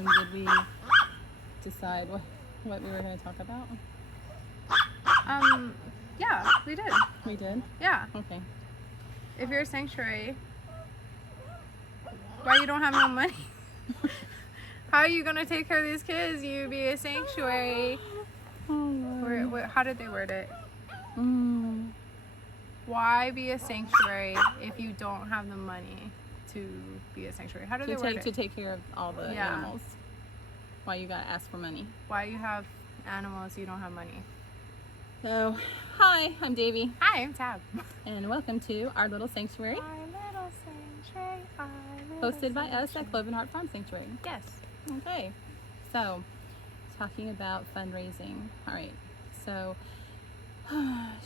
And did we decide what we were going to talk about? Yeah, we did. We did? Yeah. Okay. If you're a sanctuary, why you don't have no money? How are you gonna take care of these kids? You be a sanctuary. How did they word it? Why be a sanctuary if you don't have the money to be a sanctuary? How did they word it? To take care of all the animals. Why you gotta ask for money? Why you have animals, you don't have money? So, hi, I'm Davy. Hi, I'm Tab. And welcome to Our Little Sanctuary. Our little sanctuary. Hosted by us at Cloven Heart Farm Sanctuary. Yes. Okay. So, talking about fundraising. All right. So,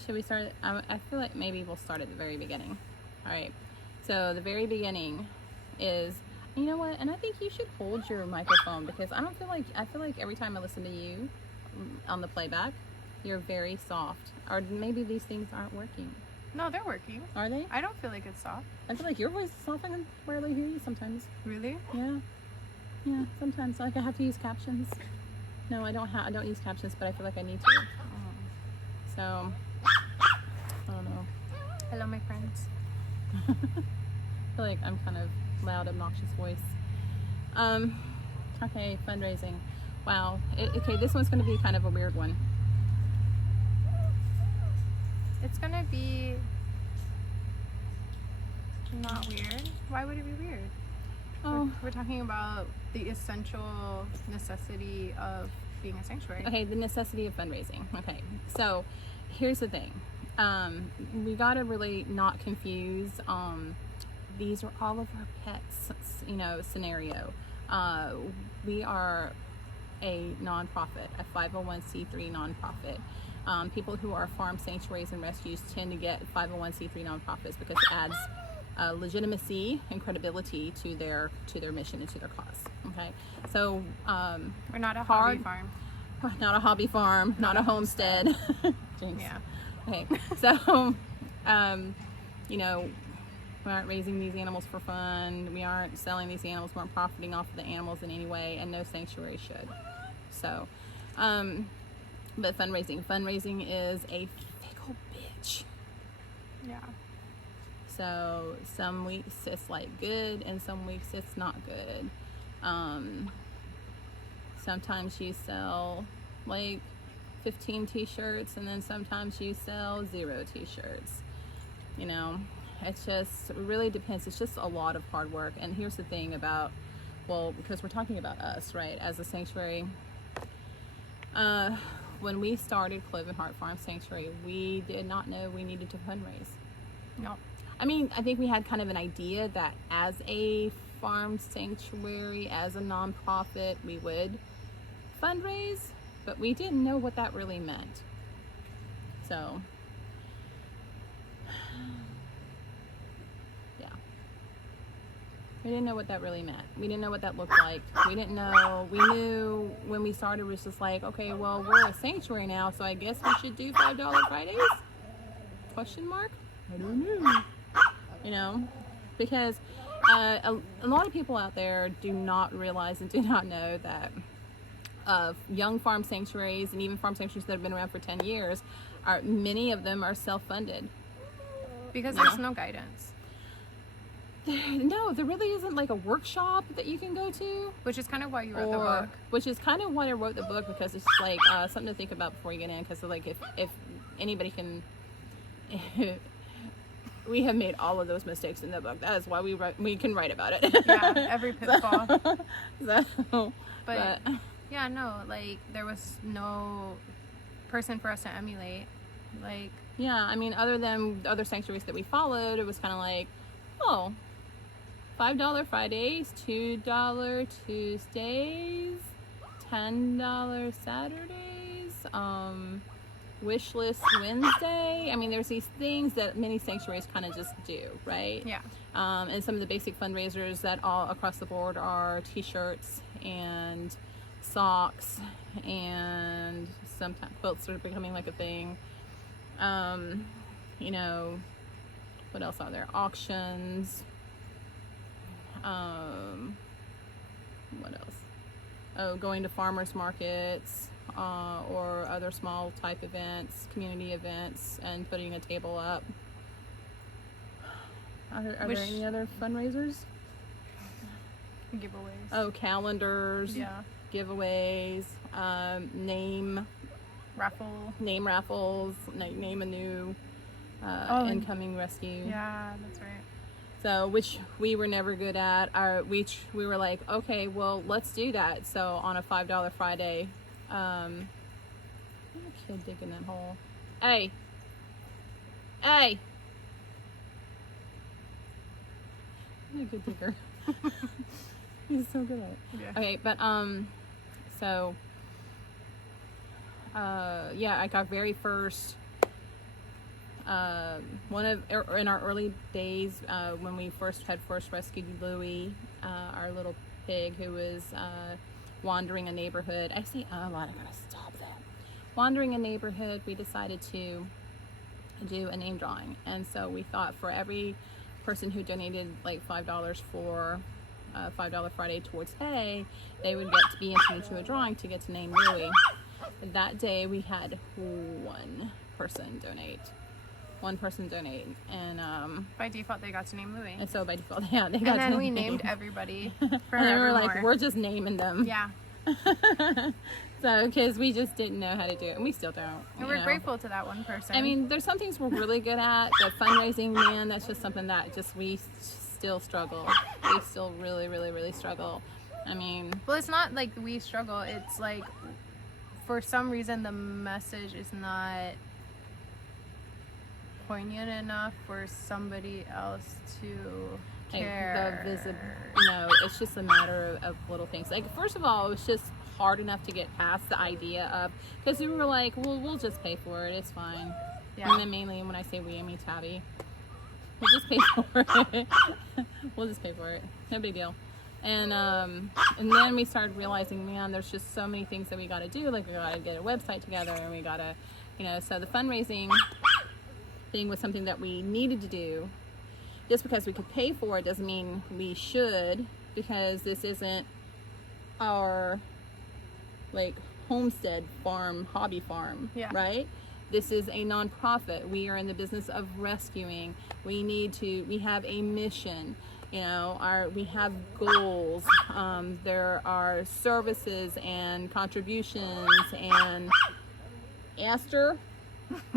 should we start? I feel like maybe we'll start at the very beginning. All right. So, the very beginning is, you know what? And I think you should hold your microphone because I feel like every time I listen to you on the playback, you're very soft. Or maybe these things aren't working. No, they're working. Are they? I don't feel like it's soft. I feel like your voice is soft. I can barely hear you sometimes. Really? Yeah. Yeah, sometimes. Like I have to use captions. No, I don't use captions, but I feel like I need to. So, I don't know. Hello, my friends. I feel like I'm kind of loud, obnoxious voice. Okay, fundraising. Wow. Okay, this one's going to be kind of a weird one. It's going to be not weird. Why would it be weird? Oh. We're talking about the essential necessity of being a sanctuary. Okay, the necessity of fundraising. Okay, so here's the thing. We got to really not confuse these are all of our pets, scenario. We are a nonprofit, a 501c3 nonprofit. People who are farm sanctuaries and rescues tend to get 501c3 nonprofits because it adds legitimacy and credibility to their mission and to their cause. Okay, so we're not a hobby farm. Not a hobby farm, not a homestead. Yeah. Okay, so we aren't raising these animals for fun. We aren't selling these animals. We aren't profiting off of the animals in any way, and no sanctuary should. So, but fundraising is a fickle bitch. Yeah. So some weeks it's like good, and some weeks it's not good. Sometimes you sell like 15 t-shirts, and then sometimes you sell 0 t-shirts. It really depends. It's just a lot of hard work. And here's the thing about, because we're talking about us, right, as a sanctuary. When we started Cloven Heart Farm Sanctuary, we did not know we needed to fundraise. No. I mean, I think we had kind of an idea that as a farm sanctuary, as a nonprofit, we would fundraise, but we didn't know what that really meant. So, yeah. We didn't know what that really meant. We didn't know what that looked like. We knew when we started, it was just like, okay, well, we're a sanctuary now, so I guess we should do $5 Fridays? Question mark? I don't know. Because a lot of people out there do not realize and do not know that young farm sanctuaries and even farm sanctuaries that have been around for 10 years, many of them are self-funded. Because there's no guidance. No, there really isn't like a workshop that you can go to. Which is kind of why you wrote the book. Which is kind of why I wrote the book, because it's like something to think about before you get in. Because like if anybody can... We have made all of those mistakes in the book. That is why we can write about it. Yeah, every pitfall. But yeah, no, like there was no person for us to emulate. Like, yeah, I mean, other than the other sanctuaries that we followed, it was kind of like, oh, $5 Fridays, $2 Tuesdays, $10 Saturdays, wish list Wednesday. I mean, there's these things that many sanctuaries kind of just do, right? Yeah. And some of the basic fundraisers that all across the board are t-shirts and socks, and sometimes quilts are becoming like a thing. What else are there? Auctions. What else? going to farmers markets or other small type events, community events, and putting a table up. Are there any other fundraisers? Giveaways. Oh, calendars. Yeah. Giveaways. Name Raffle. Name raffles. Name a new incoming rescue. Yeah, that's right. So, which we were never good at. We were like, okay, well, let's do that. So on a $5 Friday, a kid digging that hole. Hey. You're a good digger. He's so good at it. Yeah. Okay, but so yeah, I got very first. In our early days, when we first rescued Louie, our little pig who was wandering a neighborhood. I say a lot. I gotta stop that. Wandering a neighborhood, we decided to do a name drawing, and so we thought for every person who donated like $5 for $5 Friday towards hay, they would get to be entered into a drawing to get to name Louie. That day we had one person donate, and by default they got to name Louie. and so by default, yeah, they got And then to we name. named everybody And then we were like, forevermore. we're just naming them. Yeah. So because we just didn't know how to do it, and we still don't. And you we're know. grateful to that one person. I mean, there's some things we're really good at, but fundraising, man, that's just something that just we still struggle. We still really, really, really struggle. I mean, well, it's not like we struggle. It's like, for some reason, the message is not poignant enough for somebody else to care. It's just a matter of little things. Like, first of all, it was just hard enough to get past the idea of, because we were like, well, we'll just pay for it. It's fine. Yeah. And then mainly when I say we, I mean Tabby. We'll just pay for it. We'll just pay for it. No big deal. And then we started realizing, man, there's just so many things that we got to do. Like, we got to get a website together, and we got to, so the fundraising thing was something that we needed to do. Just because we could pay for it doesn't mean we should, because this isn't our like homestead farm, hobby farm, Yeah. right? This is a nonprofit. We are in the business of rescuing. We have a mission, we have goals. There are services and contributions and Esther,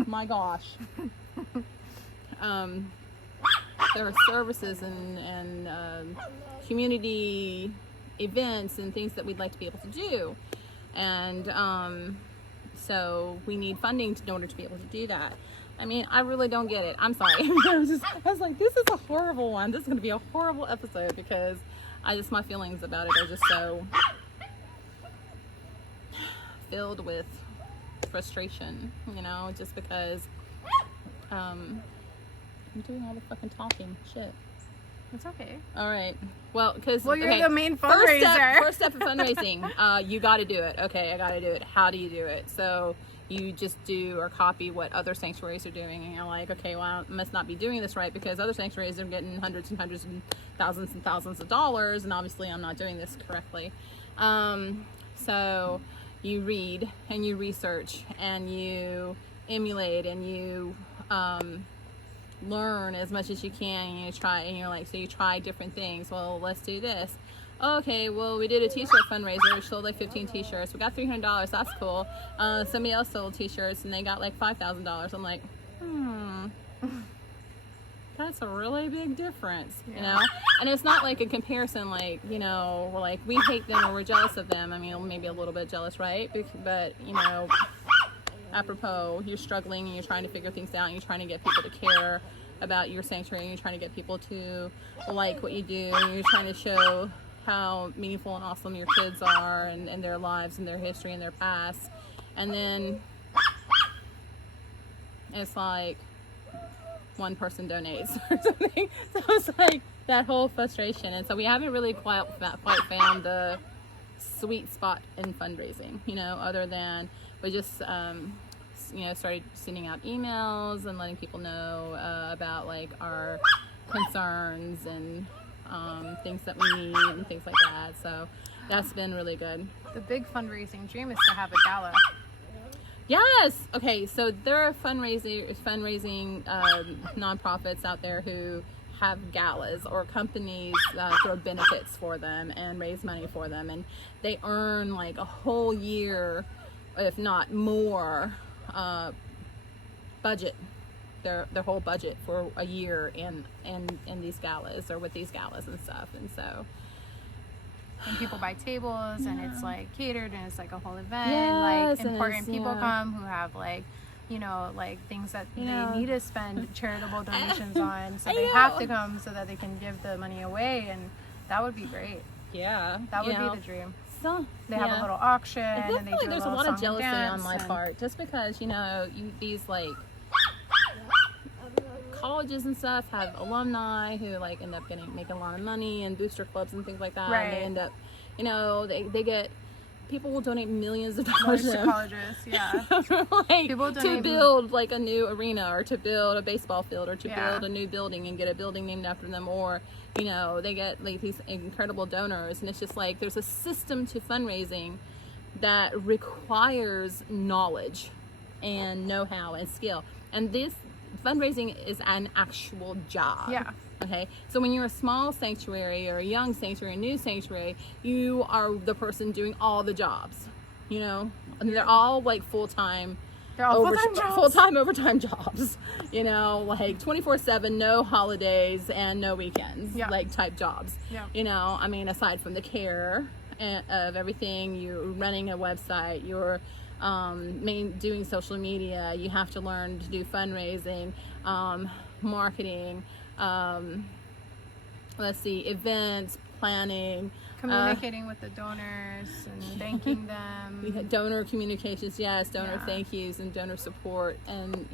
my gosh. There are services and community events and things that we'd like to be able to do. And so we need funding in order to be able to do that. I mean, I really don't get it. I'm sorry. I was like, this is a horrible one. This is going to be a horrible episode because my feelings about it are just so filled with frustration, just because I'm doing all the fucking talking. Shit. It's okay. All right. Well, because you're the main fundraiser. First step of fundraising, you got to do it. Okay, I got to do it. How do you do it? So you just do or copy what other sanctuaries are doing, and you're like, okay, well, I must not be doing this right because other sanctuaries are getting hundreds and hundreds and thousands of dollars, and obviously I'm not doing this correctly. So you read and you research and you emulate and you learn as much as you can, and you try, and you're like, so you try different things. Well, let's do this. Okay, well, we did a t-shirt fundraiser. We sold like 15 t-shirts. We got $300. That's cool. Somebody else sold t-shirts and they got like $5,000. I'm like, that's a really big difference, And it's not like a comparison, like, like we hate them or we're jealous of them. I mean, maybe a little bit jealous, right? But apropos, you're struggling and you're trying to figure things out and you're trying to get people to care about your sanctuary and you're trying to get people to like what you do and you're trying to show how meaningful and awesome your kids are and their lives and their history and their past, and then it's like one person donates or something. So it's like that whole frustration, and so we haven't really quite found the sweet spot in fundraising, other than we just started sending out emails and letting people know about like our concerns and things that we need and things like that. So That's been really good. The big fundraising dream is to have a gala. Yes. Okay. So there are fundraising nonprofits out there who have galas, or companies throw benefits for them and raise money for them, and they earn like a whole year, if not more, budget. Their whole budget for a year in these galas, or with these galas and stuff, and so. And people buy tables, and it's like catered, and it's like a whole event. Yes, like important and people come who have like, you know, like things that they need to spend charitable donations on, so they have to come so that they can give the money away, and that would be great. Yeah, that would be the dream. So they have a little auction, and they do there's a lot of jealousy on my part, just because these like colleges and stuff have alumni who like end up making a lot of money, and booster clubs and things like that. Right. And they end up, they get, people will donate millions of dollars to colleges. Yeah. like people to build like a new arena, or to build a baseball field, or to build a new building and get a building named after them, or they get like these incredible donors. And it's just like there's a system to fundraising that requires knowledge and know-how and skill, and this fundraising is an actual job. Yeah. Okay. So when you're a small sanctuary, or a young sanctuary, a new sanctuary, you are the person doing all the jobs. And they're all like full-time. They're all full-time jobs. Full-time overtime jobs. Like 24/7, no holidays and no weekends. Yeah. Like type jobs. Yeah. Aside from the care of everything, you're running a website, you're doing social media, you have to learn to do fundraising, marketing, events planning, communicating with the donors and thanking them. Donor communications, donor thank yous and donor support, and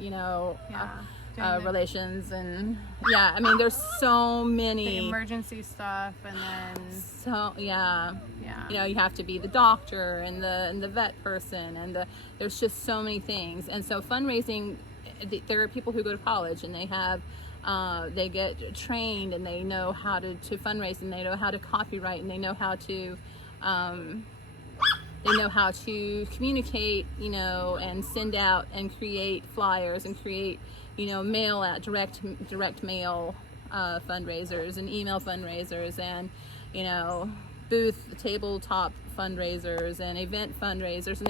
relations, and there's so many, the emergency stuff, and then you have to be the doctor and the vet person, and there's just so many things. And so fundraising, there are people who go to college, and they have they get trained, and they know how to fundraise, and they know how to copyright, and they know how to communicate, and send out and create flyers, and create mail out, direct mail fundraisers, and email fundraisers, and booth tabletop fundraisers, and event fundraisers, and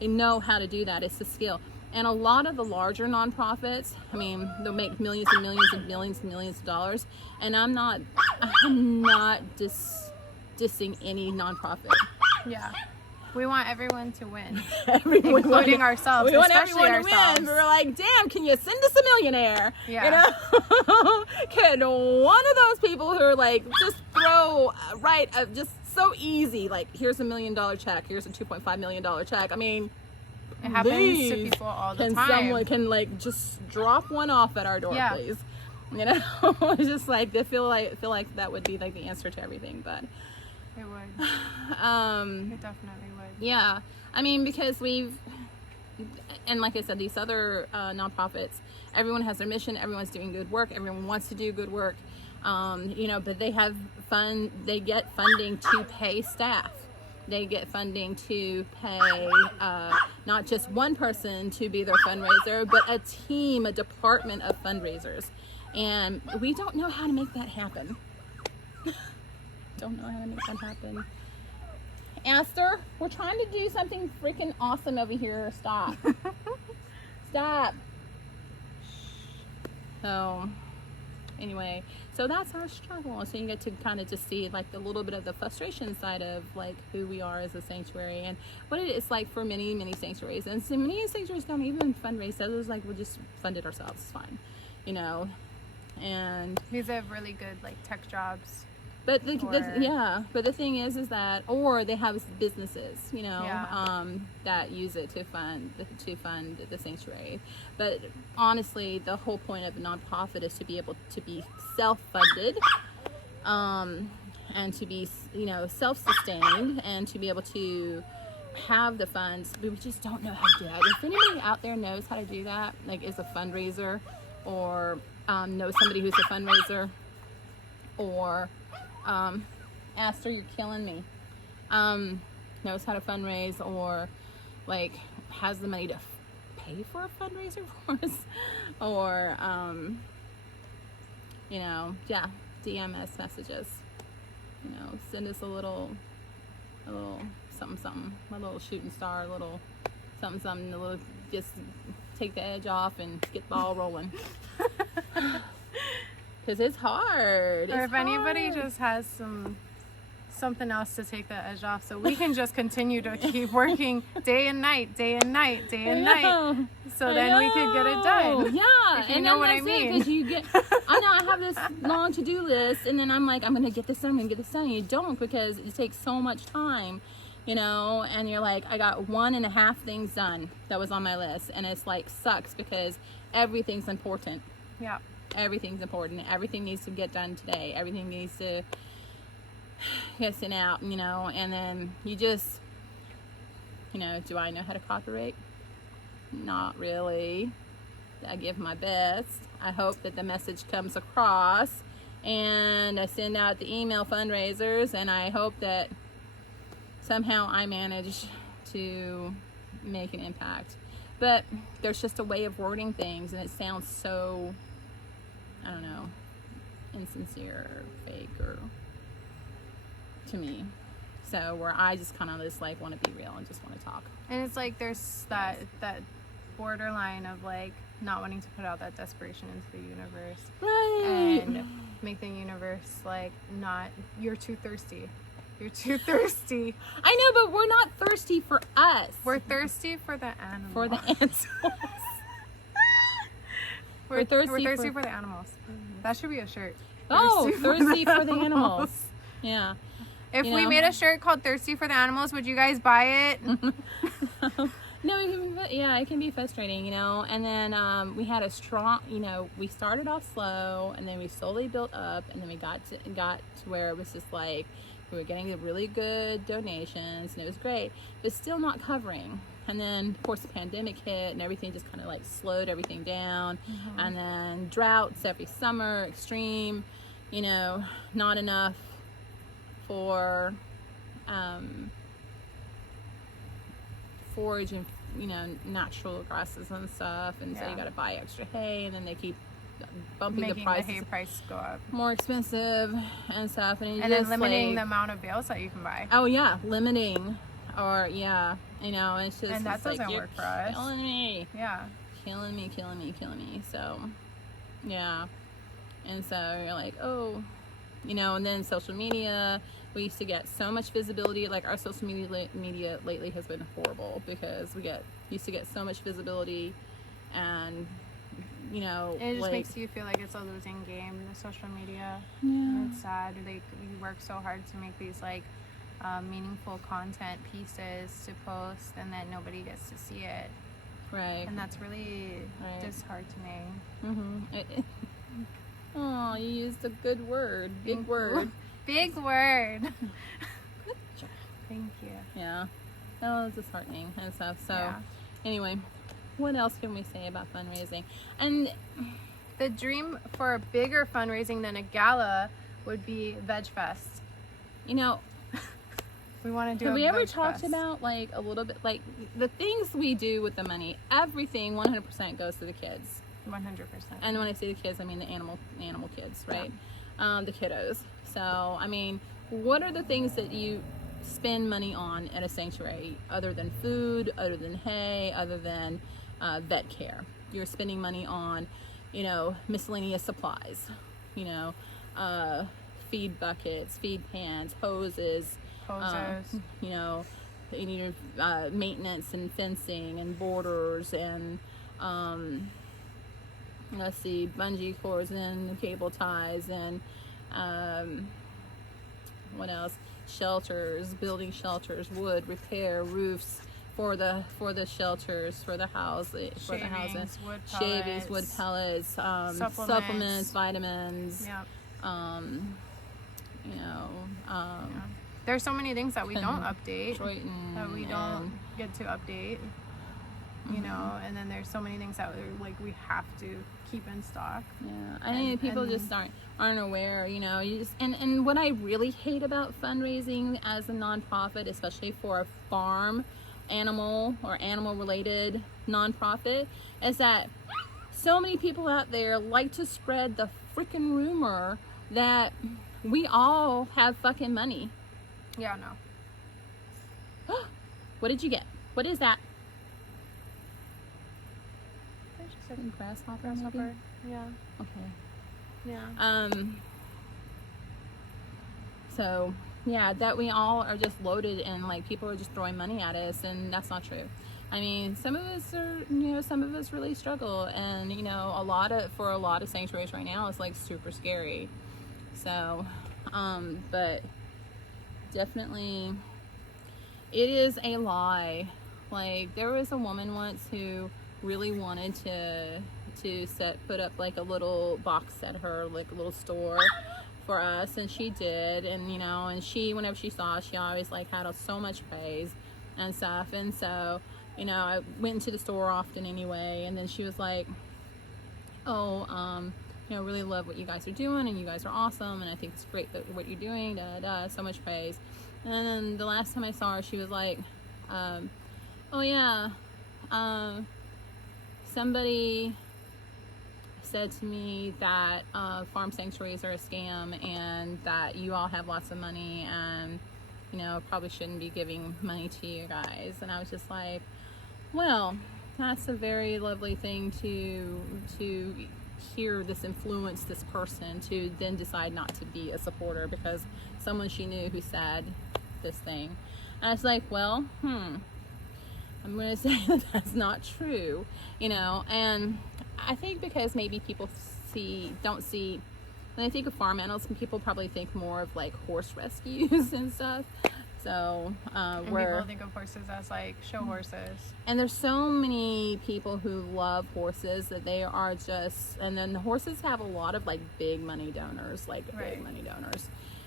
they know how to do that. It's a skill. And a lot of the larger nonprofits, they'll make millions and millions and millions and millions of dollars. And I'm not dissing any nonprofit. Yeah. We want everyone to win, including ourselves. We want everyone to win. We're like, damn, can you send us a millionaire? Yeah. Can one of those people who are like, just throw just so easy, like, here's $1 million check, here's a $2.5 million check. It happens to people all the time. Someone can like just drop one off at our door, please. It's just like they feel like that would be like the answer to everything, but it would. It definitely would. Yeah, because and like I said, these other nonprofits, everyone has their mission, everyone's doing good work, everyone wants to do good work, but they get funding to pay staff. They get funding to pay not just one person to be their fundraiser, but a team, a department of fundraisers. And we don't know how to make that happen. Aster, we're trying to do something freaking awesome over here. Stop. Stop. So, anyway, so that's our struggle. So you get to kind of just see like a little bit of the frustration side of like who we are as a sanctuary, and what it is like for many sanctuaries. And so many sanctuaries don't even fundraise. So it was like, we'll just fund it ourselves. It's fine, And these are really good like tech jobs. But the thing is that, or they have businesses, that use it to fund the sanctuary. But honestly, the whole point of a nonprofit is to be able to be self-funded, and to be, self-sustained, and to be able to have the funds. But we just don't know how to do that. If anybody out there knows how to do that, like is a fundraiser, or knows somebody who's a fundraiser, or Aster, you're killing me. knows how to fundraise, or like has the money to pay for a fundraiser for us, or you know, yeah, DM us messages, you know, send us a little something, a little shooting star, a little something, a little, just take the edge off and get the ball rolling. Because it's hard. Or if anybody just has something else to take the edge off, so we can just continue to keep working day and night, so then we could get it done. Yeah, if you know what I mean. Because you get, I know I have this long to-do list, and then I'm like, I'm gonna get this done, and you don't, because it takes so much time, you know. And you're like, I got 1.5 things done that was on my list, and it's like sucks because everything's important. Yeah. Everything's important. Everything needs to get done today. Everything needs to get sent out, you know. And then you just, you know, do I know how to copyright? Not really. I give my best. I hope that the message comes across, and I send out the email fundraisers, and I hope that somehow I manage to make an impact. But there's just a way of wording things, and it sounds so, I don't know, insincere or fake or to me. So where I just kind of just like want to be real and just want to talk. And it's like there's that borderline of like not wanting to put out that desperation into the universe, Right. and make the universe like, not, you're too thirsty. I know, but we're not thirsty for us. We're thirsty for the animals. For the animals. We're thirsty for the animals. That should be a shirt. Oh, thirsty for the animals. Yeah. If we made a shirt called Thirsty for the Animals, would you guys buy it? No, it can be frustrating, you know. And then we had a strong, you know, we started off slow, and then we slowly built up, and then we got to where it was just like we were getting really good donations, and it was great, but still not covering. And then, of course, the pandemic hit, and everything just kind of like slowed everything down. Mm-hmm. And then droughts every summer, extreme, you know, not enough for forage and, you know, natural grasses and stuff, and so you got to buy extra hay, and then they keep bumping the prices, the hay price go up, more expensive and stuff, and then limiting the amount of bales that you can buy. Oh yeah, limiting, or you know, it's just, and that doesn't like, work for us. Killing me. Yeah. Killing me. So yeah, and so you're like, oh, you know, and then social media. We used to get so much visibility. Like, our social media lately has been horrible, because we used to get so much visibility, and you know, it just like, makes you feel like it's a losing game, the social media. Yeah. It's sad. Like, we work so hard to make these like meaningful content pieces to post, and then nobody gets to see it. Right. And that's really disheartening. Mm-hmm. Oh, you used a good word. Big word. Big word. Good job. Thank you. Yeah. That was disheartening and stuff. So, anyway, what else can we say about fundraising? And the dream for a bigger fundraising than a gala would be Veg Fest. You know, we want to do. Have we ever talked about like a little bit, like the things we do with the money? Everything 100% goes to the kids. 100%. And when I say the kids, I mean the animal kids, right? Yeah. The kiddos. So, I mean, what are the things that you spend money on at a sanctuary, other than food, other than hay, other than vet care? You're spending money on, you know, miscellaneous supplies, you know, feed buckets, feed pans, hoses, you know, you need maintenance and fencing and borders and let's see, bungee cords and cable ties and what else? Shelters, building shelters, wood, repair, roofs for the shelters, for the housing, wood shavings, wood pellets, supplements, vitamins. Yep. You know, there's so many things that we don't update, Troyton, that we don't get to update. you know, and then there's so many things that like we have to keep in stock. Yeah, I mean, people just aren't aware, you know. You just and what I really hate about fundraising as a nonprofit, especially for a farm animal or animal related nonprofit, is that so many people out there like to spread the freaking rumor that we all have fucking money. Yeah, no. What did you get? What is that? It's just a Grasshopper. grasshopper. Yeah. Okay. Yeah. So yeah, that we all are just loaded and like people are just throwing money at us, and that's not true. I mean, some of us really struggle, and you know, for a lot of sanctuaries right now, it's like super scary. So, but definitely, it is a lie. Like, there was a woman once who really wanted to put up like a little box at her, like a little store for us, and she did, and you know, and whenever she saw, she always like had so much praise and stuff, and so, you know, I went into the store often anyway, and then she was like, oh, you know, really love what you guys are doing, and you guys are awesome, and I think it's great that what you're doing, so much praise. And then the last time I saw her, she was like, oh yeah, somebody said to me that farm sanctuaries are a scam, and that you all have lots of money, and you know, probably shouldn't be giving money to you guys. And I was just like, well, that's a very lovely thing to hear, this influence this person to then decide not to be a supporter because someone she knew who said this thing. And I was like, well, I'm going to say that that's not true, you know. And I think because maybe people don't see, when they think of farm animals, people probably think more of like horse rescues and stuff. So, and people think of horses as like show horses. And there's so many people who love horses that they are just, and then the horses have a lot of like big money donors, big money donors,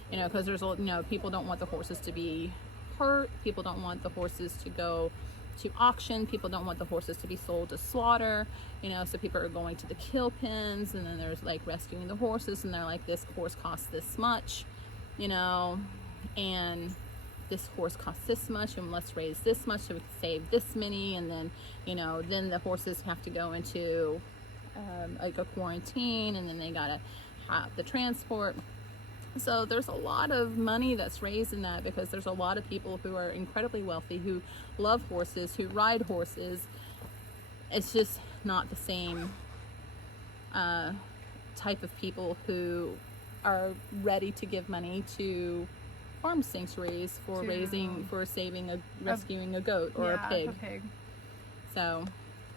you know, because there's, you know, people don't want the horses to be hurt. People don't want the horses to go to auction. People don't want the horses to be sold to slaughter, you know, so people are going to the kill pens, and then there's like rescuing the horses, and they're like, this horse costs this much, you know, and this horse costs this much, and let's raise this much so we can save this many. And then, you know, then the horses have to go into like a quarantine, and then they gotta have the transport. So there's a lot of money that's raised in that, because there's a lot of people who are incredibly wealthy, who love horses, who ride horses. It's just not the same type of people who are ready to give money to farm sanctuaries for rescuing a goat or a pig. So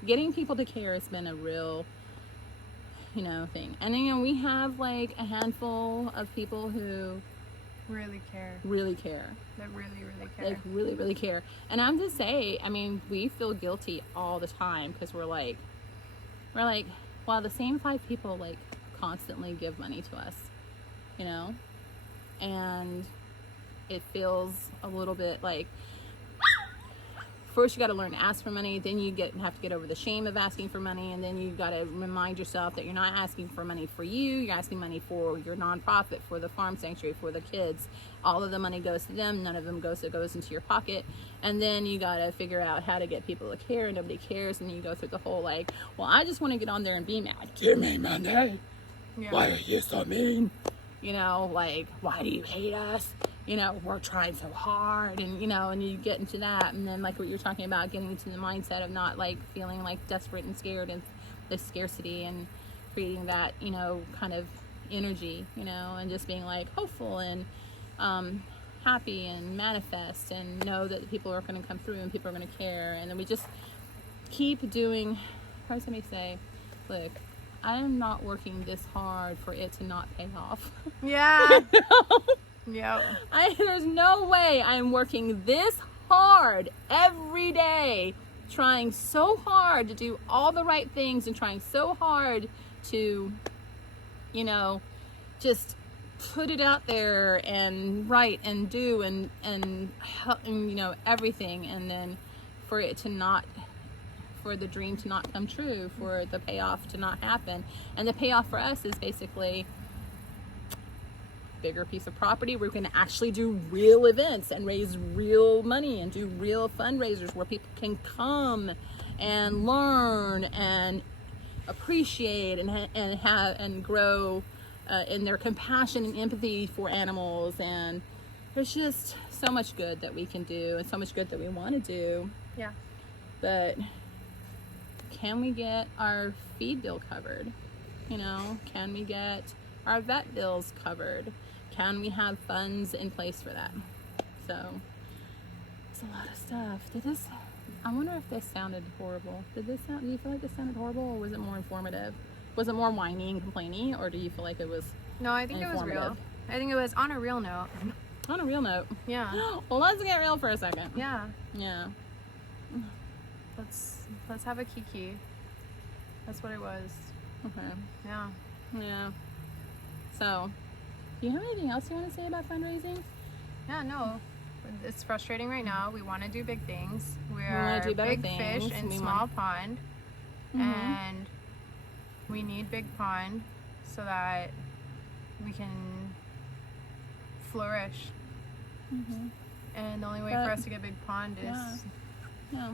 getting people to care has been a real, you know, thing. And you know, we have like a handful of people who really care. That really care. Like really care. And I'm just say, I mean, we feel guilty all the time because we're like, wow, the same 5 people like constantly give money to us, you know, and it feels a little bit like, first you got to learn to ask for money, then you have to get over the shame of asking for money, and then you got to remind yourself that you're not asking for money for you, you're asking money for your nonprofit, for the farm sanctuary, for the kids. All of the money goes to them, none of them goes into your pocket. And then you got to figure out how to get people to care, and nobody cares, and you go through the whole like, well, I just want to get on there and be mad. Give me money. Yeah. Why are you so mean? You know, like, why do you hate us? You know, we're trying so hard, and you know, and you get into that, and then like what you're talking about, getting into the mindset of not like feeling like desperate and scared, and the scarcity, and creating that, you know, kind of energy, you know, and just being like hopeful and happy and manifest, and know that people are going to come through and people are going to care. And then we just keep doing. Why does somebody say, look, I am not working this hard for it to not pay off. Yeah. Yep. There's no way I'm working this hard every day, trying so hard to do all the right things, and trying so hard to, you know, just put it out there and write and do and help, and you know, everything, and then for it to not for the dream to not come true, for the payoff to not happen. And the payoff for us is basically bigger piece of property. We're going to actually do real events and raise real money and do real fundraisers where people can come and learn and appreciate and have and grow in their compassion and empathy for animals. And there's just so much good that we can do and so much good that we want to do. Yeah. But can we get our feed bill covered? You know, can we get our vet bills covered? Can we have funds in place for that? So it's a lot of stuff. I wonder if this sounded horrible. Do you feel like this sounded horrible, or was it more informative? Was it more whiny and complaining, or do you feel like it was No, I think it was real. I think it was on a real note. On a real note. Yeah. Well, let's get real for a second. Yeah. Yeah. Let's have a kiki. That's what it was. Okay. Yeah. Yeah. So, do you have anything else you want to say about fundraising? Yeah, no. It's frustrating right now. We want to do big things. We wanna are do better big things. fish in We small want- pond. And we need big pond so that we can flourish. And the only way for us to get big pond is Yeah.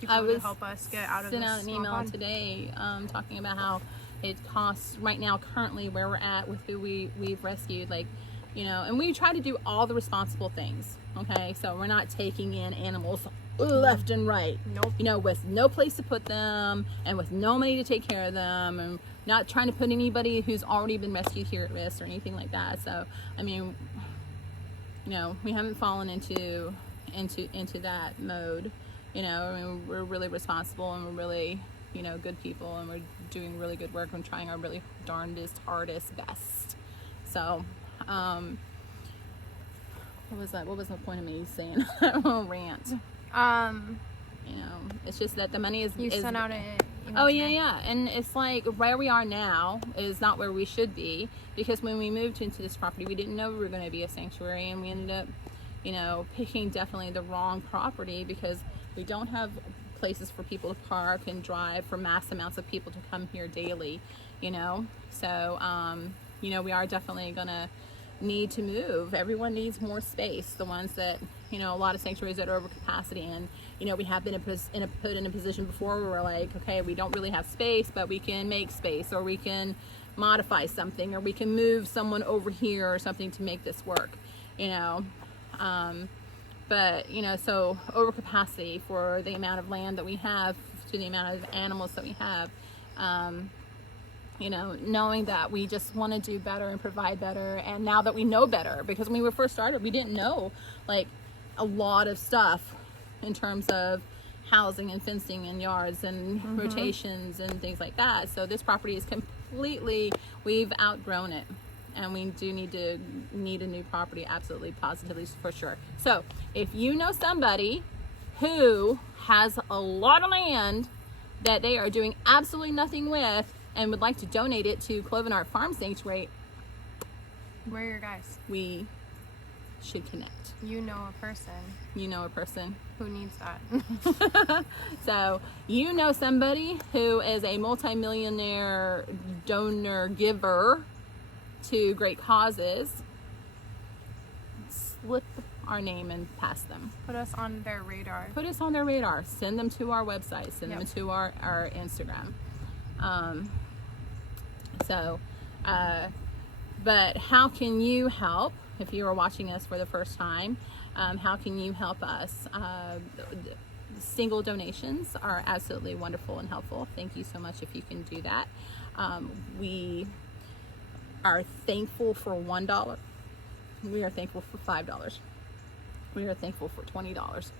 people I to was help us get out of sent this out an small email pond. today talking about how it costs right now, currently where we're at with who we've rescued, like, you know, and we try to do all the responsible things. Okay, so we're not taking in animals left and right. Nope. You know, with no place to put them and with no money to take care of them, and not trying to put anybody who's already been rescued here at risk or anything like that. So, I mean, you know, we haven't fallen into that mode. You know, I mean, we're really responsible and we're really, you know, good people, and we're doing really good work and trying our really darndest, hardest, best. So, what was that? What was the point of me saying that little rant? You know, it's just that the money is. You sent out an email Oh today. yeah. And it's like where we are now is not where we should be, because when we moved into this property, we didn't know we were going to be a sanctuary, and we ended up, you know, picking definitely the wrong property because we don't have places for people to park and drive for mass amounts of people to come here daily, you know. So, you know, we are definitely gonna need to move. Everyone needs more space. The ones that, you know, a lot of sanctuaries that are over capacity, and you know, we have been put in a position before where we're like, okay, we don't really have space, but we can make space, or we can modify something, or we can move someone over here or something to make this work, you know. But you know, so overcapacity for the amount of land that we have, to the amount of animals that we have, you know, knowing that we just want to do better and provide better. And now that we know better, because when we were first started, we didn't know like a lot of stuff in terms of housing and fencing and yards and rotations and things like that. So this property is completely, we've outgrown it, and we do need a new property, absolutely, positively, for sure. So if you know somebody who has a lot of land that they are doing absolutely nothing with and would like to donate it to Clovenart Farm Sanctuary, Where are your guys? we should connect. You know a person You know a person. who needs that. So you know somebody who is a multimillionaire donor giver to great causes, slip our name and pass them. Put us on their radar. Put us on their radar. Send them to our website. Send them Yep. to our Instagram. But how can you help if you are watching us for the first time? How can you help us? Single donations are absolutely wonderful and helpful. Thank you so much if you can do that. We are thankful for $1. We are thankful for $5. We are thankful for $20.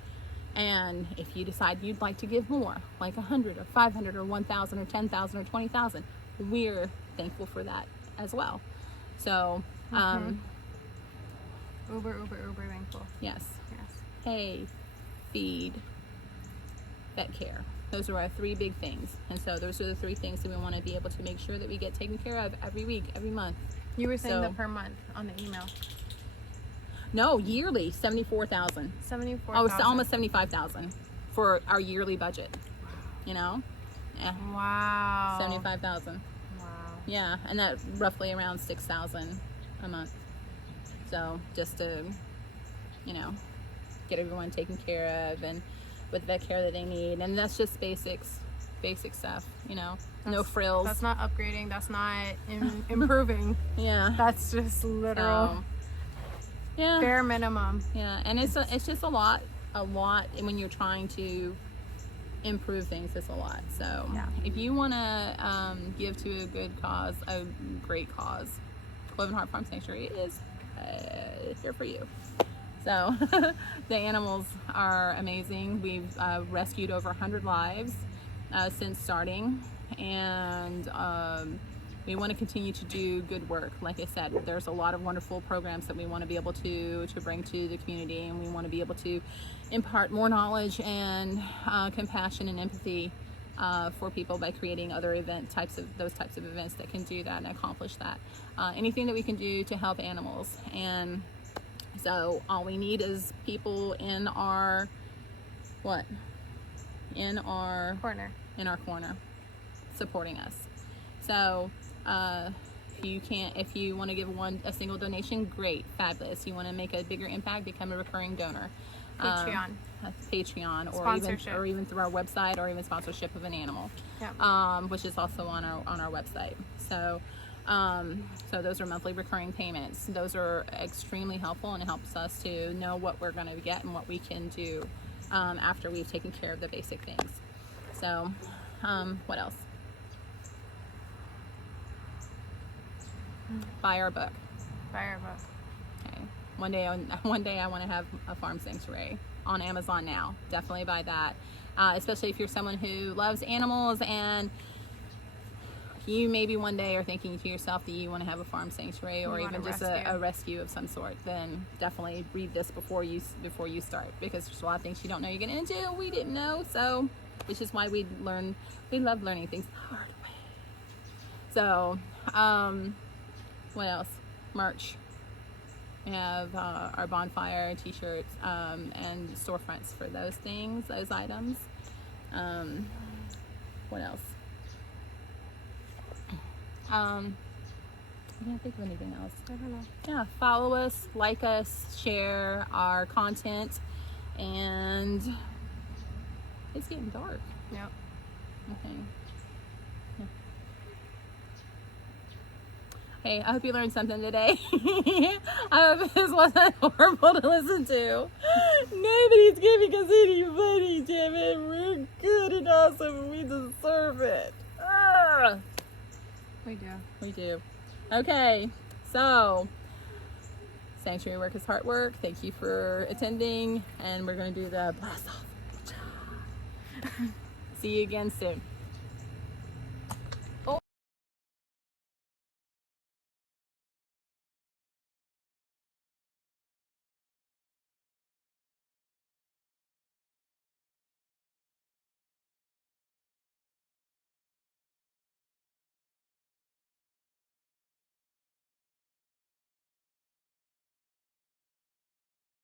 And if you decide you'd like to give more, like 100 or 500 or 1,000 or 10,000 or 20,000, we're thankful for that as well. So, Uber thankful. yes. Yes. Hay, feed, vet care. Those are our three big things. And so those are the three things that we want to be able to make sure that we get taken care of every week, every month. You were saying So- that per month on the email. No, yearly, 74,000. 74,000. Oh, it's almost 75,000 for our yearly budget. you know? Yeah. Wow. 75,000. Wow. Yeah, and that roughly around 6,000 a month. So just to, you know, get everyone taken care of and with the care that they need, and that's just basic stuff, you know. No frills. That's not upgrading. That's not improving. Yeah. That's just literal. Yeah. Bare minimum. Yeah, and it's just a lot, and when you're trying to improve things, it's a lot. So if you want to give to a good cause, a great cause, Cloven Heart Farm Sanctuary is here for you. So the animals are amazing. We've rescued over 100 lives since starting, and we want to continue to do good work. Like I said, there's a lot of wonderful programs that we want to be able to bring to the community, and we want to be able to impart more knowledge and compassion and empathy for people by creating other those types of events that can do that and accomplish that. Anything that we can do to help animals. And so all we need is people in our corner supporting us. So if you want to give a single donation, great, fabulous. You want to make a bigger impact, become a recurring donor. Patreon, or even through our website, or even sponsorship of an animal, which is also on our website. So those are monthly recurring payments. Those are extremely helpful, and it helps us to know what we're going to get and what we can do after we've taken care of the basic things. So what else? Buy our book. Okay. One day I want to have a farm sanctuary on Amazon now. Definitely buy that. Especially if you're someone who loves animals, and you maybe one day are thinking to yourself that you want to have a farm sanctuary, or even just a rescue of some sort, then definitely read this before you start, because there's a lot of things you don't know you're getting into. We didn't know, so which is why we love learning things the hard way. So what else? Merch. We have our bonfire t-shirts and storefronts for those items. What else? I can't think of anything else. I don't know. Yeah, follow us, like us, share our content, and it's getting dark. Yep. Okay. Hey, I hope you learned something today. I hope this wasn't horrible to listen to. Nobody's giving us any money, damn it. We're good and awesome, and we deserve it. Ugh. We do. Okay, so sanctuary work is hard work. Thank you for attending, and we're going to do the blast off. See you again soon.